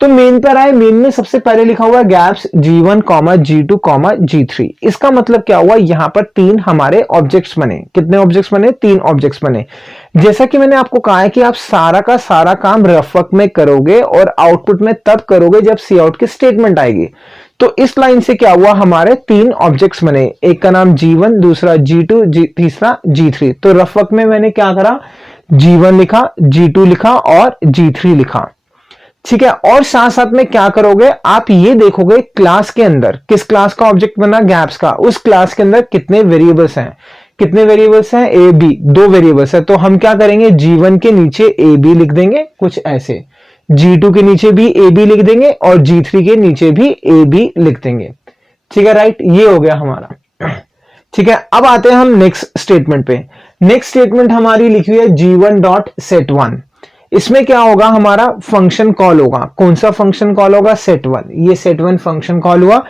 तो मेन पर आए, मेन में सबसे पहले लिखा हुआ है गैप्स G1, G2, G3। इसका मतलब क्या हुआ, यहां पर तीन हमारे ऑब्जेक्ट्स बने। कितने ऑब्जेक्ट्स बने, तीन ऑब्जेक्ट्स बने। जैसा कि मैंने आपको कहा है कि आप सारा का सारा काम रफ वर्क में करोगे और आउटपुट में तब करोगे जब सी आउट की स्टेटमेंट आएगी। तो इस लाइन से क्या हुआ, हमारे तीन ऑब्जेक्ट्स बने। एक का नाम G1, दूसरा G2, तीसरा G3। तो रफ वर्क में मैंने क्या करा, G1 लिखा, G2 लिखा और G3 लिखा। ठीक है। और साथ साथ में क्या करोगे, आप ये देखोगे क्लास के अंदर किस क्लास का ऑब्जेक्ट बना, गैप्स का। उस क्लास के अंदर कितने वेरिएबल्स हैं, कितने वेरिएबल्स हैं, ए बी, दो वेरिएबल्स है। तो हम क्या करेंगे, G1 के नीचे ए बी लिख देंगे, कुछ ऐसे। G2 के नीचे भी ए बी लिख देंगे और G3 के नीचे भी ए बी लिख देंगे। ठीक है, राइट। ये हो गया हमारा। ठीक है। अब आते हैं हम नेक्स्ट स्टेटमेंट पे। नेक्स्ट स्टेटमेंट हमारी लिखी हुई है G1 डॉट सेट 1। इसमें क्या होगा, हमारा फंक्शन कॉल होगा। कौन सा फंक्शन कॉल होगा, सेट 1। ये सेट 1 फंक्शन कॉल हुआ।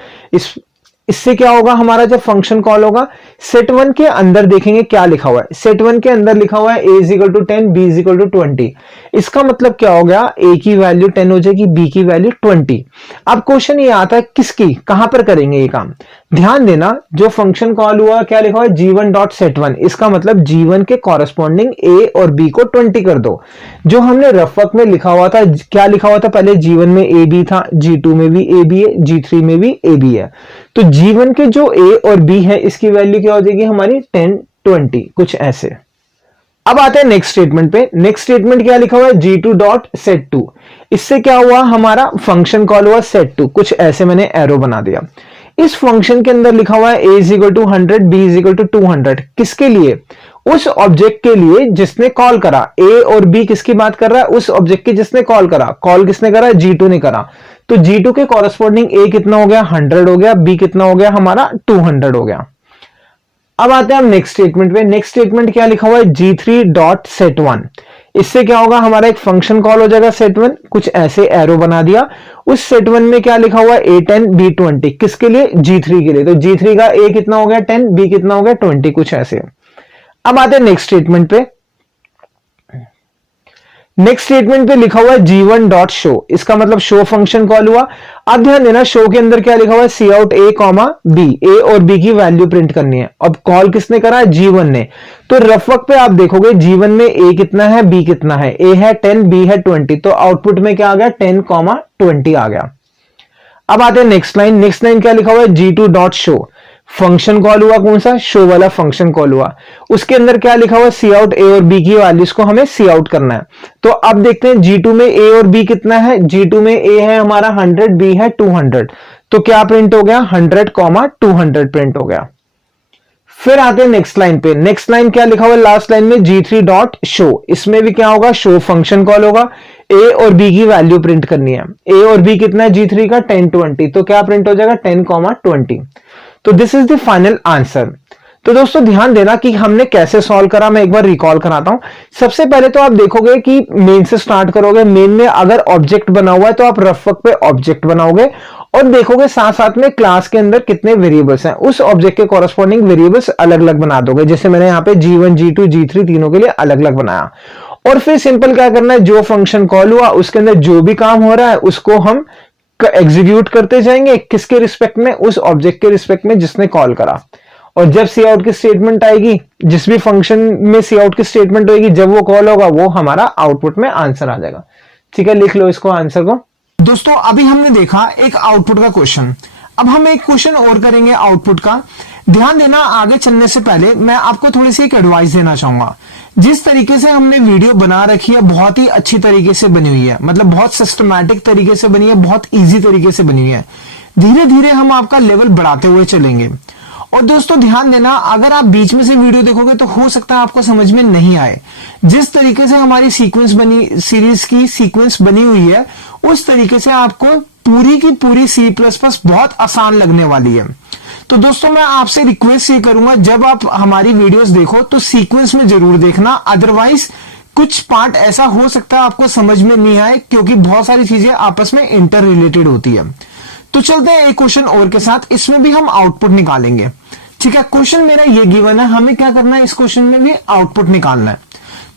इससे क्या होगा, हमारा जब फंक्शन कॉल होगा, सेट 1 के अंदर देखेंगे क्या लिखा हुआ है। सेट 1 के अंदर लिखा हुआ है a is equal to 10, b is equal to 20। इसका मतलब क्या हो गया, a की वैल्यू 10 हो जाएगी, b की वैल्यू 20। अब क्वेश्चन ये आता है किसकी, कहां पर करेंगे ये काम। ध्यान देना, जो फंक्शन कॉल हुआ क्या लिखा हुआ है, G1 डॉट सेट 1। इसका मतलब G1 के कॉरेस्पॉन्डिंग a और b को 20 कर दो। जो हमने रफ वर्क में लिखा हुआ था, क्या लिखा हुआ था, पहले G1 में a b था, G2 में भी a b है, G3 में भी a b है। तो G1 के जो a और b है, इसकी वैल्यू क्या हो जाएगी हमारी 10, 20, कुछ ऐसे। अब आते हैं नेक्स्ट स्टेटमेंट पे। नेक्स्ट स्टेटमेंट क्या लिखा हुआ है, G2 डॉट सेट 2। इससे क्या हुआ, हमारा फंक्शन कॉल हुआ सेट 2, कुछ ऐसे मैंने एरो बना दिया। इस फंक्शन के अंदर लिखा हुआ है a is equal to 100, b is equal to 200। किसके लिए, उस ऑब्जेक्ट के लिए जिसने कॉल करा। a और b किसकी बात कर रहा है, उस ऑब्जेक्ट की जिसने कॉल करा। कॉल किसने करा, G2 ने करा। तो G2 के कॉरेस्पॉन्डिंग a कितना हो गया, 100 हो गया, b कितना हो गया हमारा 200 हो गया। अब आते हैं हम नेक्स्ट स्टेटमेंट पे। नेक्स्ट स्टेटमेंट क्या लिखा हुआ है, G3 डॉट सेट 1। इससे क्या होगा, हमारा एक फंक्शन कॉल हो जाएगा सेट 1, कुछ ऐसे एरो बना दिया। उस सेट 1 में क्या लिखा हुआ है, a 10, b 20। किसके लिए, G3 के लिए। तो G3 का a कितना हो गया 10, b कितना हो गया 20, कुछ ऐसे। अब आते हैं नेक्स्ट स्टेटमेंट पे। नेक्स्ट स्टेटमेंट पे लिखा हुआ है G1 डॉट शो। इसका मतलब शो फंक्शन कॉल हुआ। अब ध्यान देना, शो के अंदर क्या लिखा हुआ है, cout a comma b। a और b की वैल्यू प्रिंट करनी है। अब कॉल किसने करा, G1 ने। तो रफ वर्क पे आप देखोगे G1 में a कितना है, b कितना है। a है 10, b है 20। तो आउटपुट में क्या आ गया, 10, 20 आ गया। अब आते हैं नेक्स्ट लाइन। नेक्स्ट लाइन क्या लिखा हुआ है, G2 dot show. Function call हुआ, कौन सा, शो वाला फंक्शन कॉल हुआ। उसके अंदर क्या लिखा हुआ, सी आउट a और b की वैल्यूज को हमें सी आउट करना है। तो अब देखते हैं G2 में a और b कितना है। G2 में a है हमारा 100, b है 200। तो क्या प्रिंट हो गया, 100, 200 प्रिंट हो गया। फिर आते हैं नेक्स्ट लाइन पे। नेक्स्ट लाइन क्या लिखा हुआ है, लास्ट लाइन में G3 डॉट शो। इसमें भी क्या होगा, शो फंक्शन कॉल होगा। a और b की वैल्यू प्रिंट करनी है। a और b कितना है, G3 का 10, 20। तो क्या प्रिंट हो जाएगा, 10, 20। तो this is the final answer. तो दोस्तों ध्यान देना कि हमने कैसे सॉल्व करा, मैं एक बार रिकॉल कराता हूं। सबसे पहले तो आप देखोगे कि मेन से स्टार्ट करोगे। मेन में अगर ऑब्जेक्ट बना हुआ है तो आप रफ वर्क पे ऑब्जेक्ट बनाओगे और देखोगे साथ साथ में क्लास के अंदर कितने वेरिएबल्स हैं, उस ऑब्जेक्ट के कॉरस्पॉन्डिंग वेरिएबल्स अलग अलग बना दोगे। जैसे मैंने यहाँ पे G1 G2 G3 तीनों के लिए अलग अलग बनाया। और फिर सिंपल क्या करना है, जो फंक्शन कॉल हुआ उसके अंदर जो भी काम हो रहा है उसको हम एग्जीक्यूट करते जाएंगे। किसके रिस्पेक्ट में, उस ऑब्जेक्ट के रिस्पेक्ट में जिसने कॉल करा। और जब सी आउट की स्टेटमेंट आएगी, जिस भी फंक्शन में सी आउट की स्टेटमेंट होगी, जब वो कॉल होगा वो हमारा आउटपुट में आंसर आ जाएगा। ठीक है, लिख लो इसको आंसर को। दोस्तों अभी हमने देखा एक आउटपुट का क्वेश्चन, अब हम एक क्वेश्चन और करेंगे आउटपुट का। ध्यान देना, आगे चलने से पहले मैं आपको थोड़ी सी एक एडवाइस देना चाहूंगा। जिस तरीके से हमने वीडियो बना रखी है बहुत ही अच्छी तरीके से बनी हुई है, मतलब बहुत सिस्टमैटिक तरीके से बनी है, बहुत इजी तरीके से बनी हुई है। धीरे धीरे हम आपका लेवल बढ़ाते हुए चलेंगे। और दोस्तों ध्यान देना, अगर आप बीच में से वीडियो देखोगे तो हो सकता है आपको समझ में नहीं आए। जिस तरीके से हमारी सीरीज की सीक्वेंस बनी हुई है उस तरीके से आपको पूरी की पूरी C++ बहुत आसान लगने वाली है। तो दोस्तों मैं आपसे रिक्वेस्ट ये करूंगा, जब आप हमारी वीडियोस देखो तो सीक्वेंस में जरूर देखना, अदरवाइज कुछ पार्ट ऐसा हो सकता है आपको समझ में नहीं आए, क्योंकि बहुत सारी चीजें आपस में इंटर रिलेटेड होती है। तो चलते हैं एक क्वेश्चन और के साथ, इसमें भी हम आउटपुट निकालेंगे। ठीक है, क्वेश्चन मेरा ये गिवन है, हमें क्या करना है, इस क्वेश्चन में भी आउटपुट निकालना है।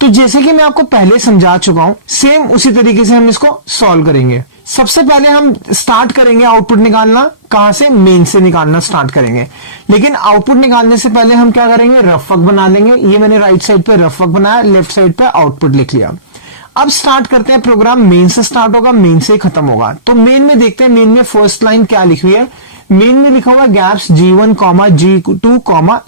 तो जैसे कि मैं आपको पहले समझा चुका हूं, सेम उसी तरीके से हम इसको सॉल्व करेंगे। सबसे पहले हम स्टार्ट करेंगे आउटपुट निकालना, कहां से, मेन से निकालना स्टार्ट करेंगे। लेकिन आउटपुट निकालने से पहले हम क्या करेंगे, रफ वर्क बना लेंगे। ये मैंने राइट साइड पे रफ वर्क बनाया, लेफ्ट साइड पे आउटपुट लिख लिया। अब स्टार्ट करते हैं, प्रोग्राम मेन से स्टार्ट होगा, मेन से ही खत्म होगा। तो मेन में देखते हैं, मेन में फर्स्ट लाइन क्या लिखी हुई है। मेन में लिखा हुआ गैप्स G1, G2,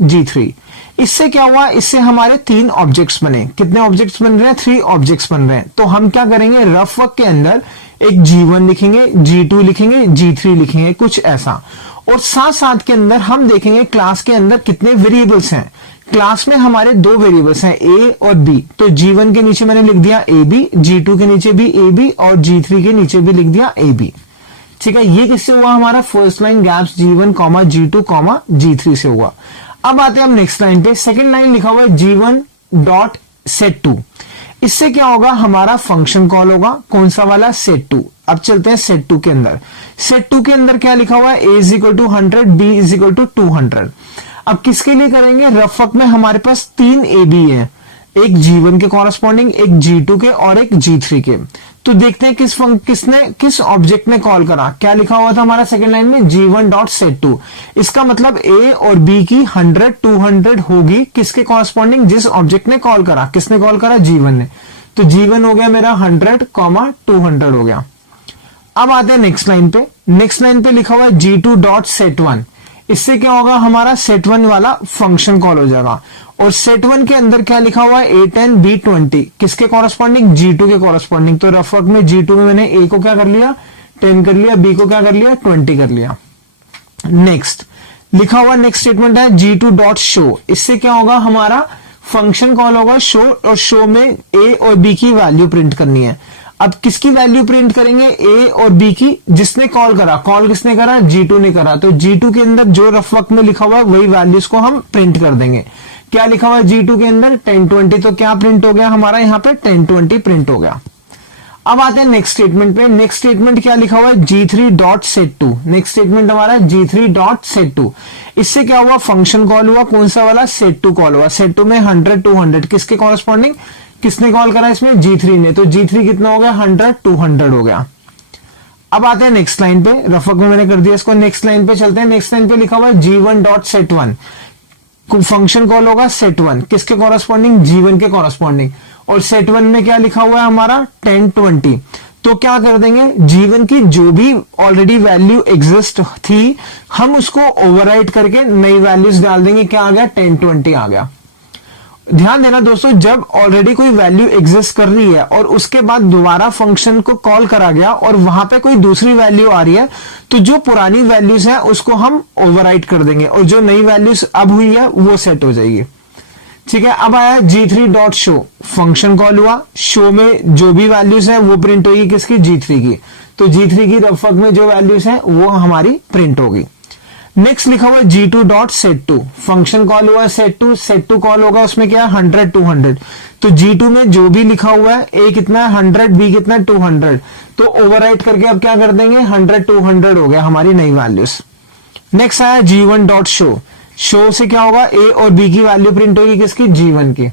G3। इससे क्या हुआ, इससे हमारे 3 ऑब्जेक्ट्स बने। कितने ऑब्जेक्ट्स बन रहे हैं, 3 ऑब्जेक्ट्स बन रहे हैं। तो हम क्या करेंगे, रफ वर्क के अंदर एक G1 लिखेंगे, G2 लिखेंगे, G3 लिखेंगे, कुछ ऐसा। और साथ साथ के अंदर हम देखेंगे क्लास के अंदर कितने वेरिएबल्स हैं। क्लास में हमारे 2 वेरिएबल्स हैं, A और B। तो G1 के नीचे मैंने लिख दिया AB, G2 के नीचे भी AB और G3 के नीचे भी लिख दिया AB। ठीक है, ये किससे हुआ, हमारा first line gaps G1, G2, G3 से हुआ। अब आते हैं हम नेक्स्ट लाइन पे। सेकंड लाइन लिखा हुआ है G1 डॉट सेट 2। इससे क्या होगा, हमारा फंक्शन कॉल होगा, कौन सा वाला, सेट 2। अब चलते हैं सेट 2 के अंदर। सेट 2 के अंदर क्या लिखा हुआ है, A is equal to 100, B is equal to 200। अब किसके लिए करेंगे, रफ वर्क में हमारे पास 3 AB है, एक G1 के कॉरस्पॉन्डिंग, एक G2 के और एक G3 के। तो देखते हैं किस ऑब्जेक्ट ने कॉल करा। क्या लिखा हुआ था हमारा सेकंड लाइन में, G1 डॉट सेट 2। इसका मतलब A और B की 100 200 होगी, किसके कॉरस्पॉन्डिंग, जिस ऑब्जेक्ट ने कॉल करा। किसने कॉल करा, G1 ने। तो G1 हो गया मेरा 100, 200 हो गया। अब आते हैं नेक्स्ट लाइन पे। नेक्स्ट लाइन पे लिखा हुआ है G2 डॉट सेट 1। इससे क्या होगा, हमारा सेट 1 वाला फंक्शन कॉल हो जाएगा। और सेट 1 के अंदर क्या लिखा हुआ है, A10 B20, किसके कॉरस्पॉन्डिंग, G2 के कॉरस्पॉन्डिंग। तो रफ वर्क में G2 में मैंने A को क्या कर लिया, 10 कर लिया, B को क्या कर लिया, 20 कर लिया। नेक्स्ट लिखा हुआ नेक्स्ट स्टेटमेंट है G2 डॉट शो। इससे क्या होगा, हमारा फंक्शन कॉल होगा शो, और शो में A और B की वैल्यू प्रिंट करनी है। अब किसकी वैल्यू प्रिंट करेंगे, A और B की, जिसने कॉल करा। कॉल किसने करा, G2 ने करा। तो G2 के अंदर जो रफ वर्क में लिखा हुआ है वही वैल्यूज को हम प्रिंट कर देंगे। क्या लिखा हुआ है G2 के अंदर, 1020। तो क्या प्रिंट हो गया हमारा, यहाँ पे 1020 प्रिंट हो गया। अब आते हैं नेक्स्ट स्टेटमेंट पे। नेक्स्ट स्टेटमेंट क्या लिखा हुआ है, G3 dot set 2। Next statement हमारा G3 डॉट सेट 2। इससे क्या हुआ, फंक्शन कॉल हुआ, कौन सा वाला, सेट 2 कॉल हुआ। सेट 2 में 100 200, किसके कॉरस्पॉन्डिंग, किसने कॉल करा इसमें, G3 ने। तो G3 कितना हो गया, 100 200 हो गया। अब आते हैं नेक्स्ट लाइन पे, रफ वर्क में मैंने कर दिया इसको। नेक्स्ट लाइन पे चलते हैं। नेक्स्ट लाइन पे लिखा हुआ है G1 dot set 1। Function call होगा सेट 1, किसके कॉरस्पॉन्डिंग, G1 के कॉरस्पॉन्डिंग। और सेट 1 में क्या लिखा हुआ है हमारा, 1020। तो क्या कर देंगे, G1 की जो भी ऑलरेडी वैल्यू एग्जिस्ट थी हम उसको ओवरराइट करके नई वैल्यूज डाल देंगे। क्या आ गया, 1020 आ गया। ध्यान देना दोस्तों, जब ऑलरेडी कोई वैल्यू एग्जिस्ट कर रही है और उसके बाद दोबारा फंक्शन को कॉल करा गया और वहां पे कोई दूसरी वैल्यू आ रही है, तो जो पुरानी वैल्यूज है उसको हम ओवरराइट कर देंगे और जो नई वैल्यूज अब हुई है वो सेट हो जाएगी। ठीक है, अब आया G3 dot show. Function call हुआ, शो में जो भी वैल्यूज है वो प्रिंट होगी, किसकी, G3 की। तो G3 की रफ वर्क में जो वैल्यूज है वो हमारी प्रिंट होगी। नेक्स्ट लिखा हुआ है G2 dot set to, function call हुआ है सेट टू कॉल होगा, उसमें क्या है 100 200, तो G2 में जो भी लिखा हुआ है A कितना है 100, B कितना है 200, तो ओवरराइट करके अब क्या कर देंगे 100 200 हो गया हमारी नई वैल्यूज। नेक्स्ट आया G1 डॉट शो से क्या होगा A और B की वैल्यू प्रिंट होगी किसकी, G1 की।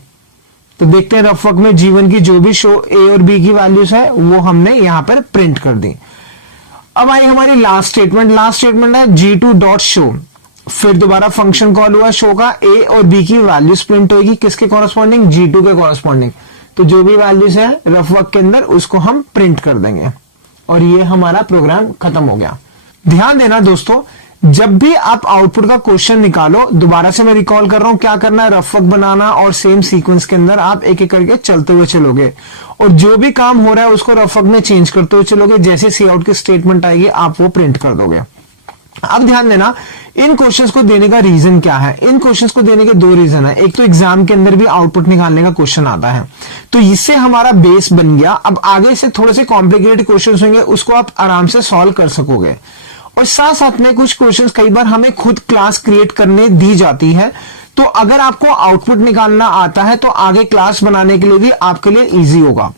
तो देखते हैं रफ वर्क में G1 की जो भी शो A और B की वैल्यूज है वो हमने यहां पर प्रिंट कर दी। अब आई हमारी लास्ट स्टेटमेंट है G2 डॉट शो, फिर दोबारा फंक्शन कॉल हुआ शो का, A और B की वैल्यूज प्रिंट होगी किसके कॉरस्पॉन्डिंग, G2 के कॉरस्पॉन्डिंग। तो जो भी वैल्यूज है रफ वर्क के अंदर उसको हम प्रिंट कर देंगे और ये हमारा प्रोग्राम खत्म हो गया। ध्यान देना दोस्तों, जब भी आप आउटपुट का क्वेश्चन निकालो, दोबारा से मैं रिकॉल कर रहा हूं, क्या करना है रफ वर्क बनाना और सेम सीक्वेंस के अंदर आप एक एक करके चलते हुए चलोगे और जो भी काम हो रहा है उसको रफ वर्क में चेंज करते हुए चलोगे। जैसे सी आउट की स्टेटमेंट आएगी आप वो प्रिंट कर दोगे। अब ध्यान देना, इन क्वेश्चंस को देने का रीजन क्या है। इन क्वेश्चंस को देने के दो रीजन है। एक तो एग्जाम के अंदर भी आउटपुट निकालने का क्वेश्चन आता है, तो इससे हमारा बेस बन गया। अब आगे से थोड़े से कॉम्प्लिकेटेड क्वेश्चंस होंगे, उसको आप आराम से सॉल्व कर सकोगे। और साथ साथ में कुछ क्वेश्चंस कई बार हमें खुद क्लास क्रिएट करने दी जाती है, तो अगर आपको आउटपुट निकालना आता है तो आगे क्लास बनाने के लिए भी आपके लिए इजी होगा।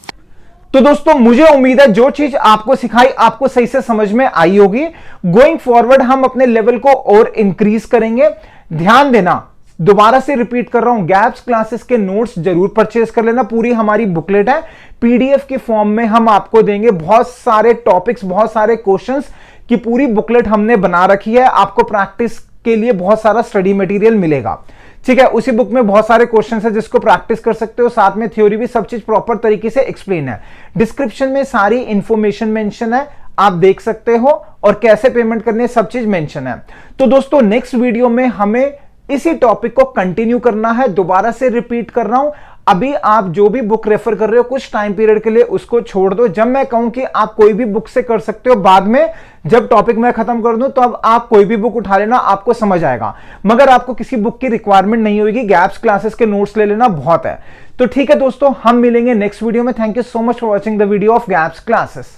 तो दोस्तों मुझे उम्मीद है जो चीज आपको सिखाई आपको सही से समझ में आई होगी। गोइंग फॉरवर्ड हम अपने लेवल को और इंक्रीज करेंगे। ध्यान देना, दोबारा से रिपीट कर रहा हूं, गैप्स क्लासेस के नोट्स जरूर परचेज कर लेना। पूरी हमारी बुकलेट है, पीडीएफ के फॉर्म में हम आपको देंगे। बहुत सारे टॉपिक्स, बहुत सारे क्वेश्चंस की पूरी बुकलेट हमने बना रखी है। आपको प्रैक्टिस के लिए बहुत सारा स्टडी मटेरियल मिलेगा, ठीक है। उसी बुक में बहुत सारे क्वेश्चन है जिसको प्रैक्टिस कर सकते हो, साथ में थ्योरी भी, सब चीज प्रॉपर तरीके से एक्सप्लेन है। डिस्क्रिप्शन में सारी इंफॉर्मेशन मेंशन है, आप देख सकते हो, और कैसे पेमेंट करनी है सब चीज मेंशन है। तो दोस्तों नेक्स्ट वीडियो में हमें इसी टॉपिक को कंटिन्यू करना है। दोबारा से रिपीट कर रहा हूं, अभी आप जो भी बुक रेफर कर रहे हो कुछ टाइम पीरियड के लिए उसको छोड़ दो। जब मैं कहूं कि आप कोई भी बुक से कर सकते हो, बाद में जब टॉपिक मैं खत्म कर दूं तो अब आप कोई भी बुक उठा लेना, आपको समझ आएगा। मगर आपको किसी बुक की रिक्वायरमेंट नहीं होगी, गैप्स क्लासेस के नोट्स ले लेना बहुत है। तो ठीक है दोस्तों, हम मिलेंगे नेक्स्ट वीडियो में। Thank you so much for watching the video of gaps classes.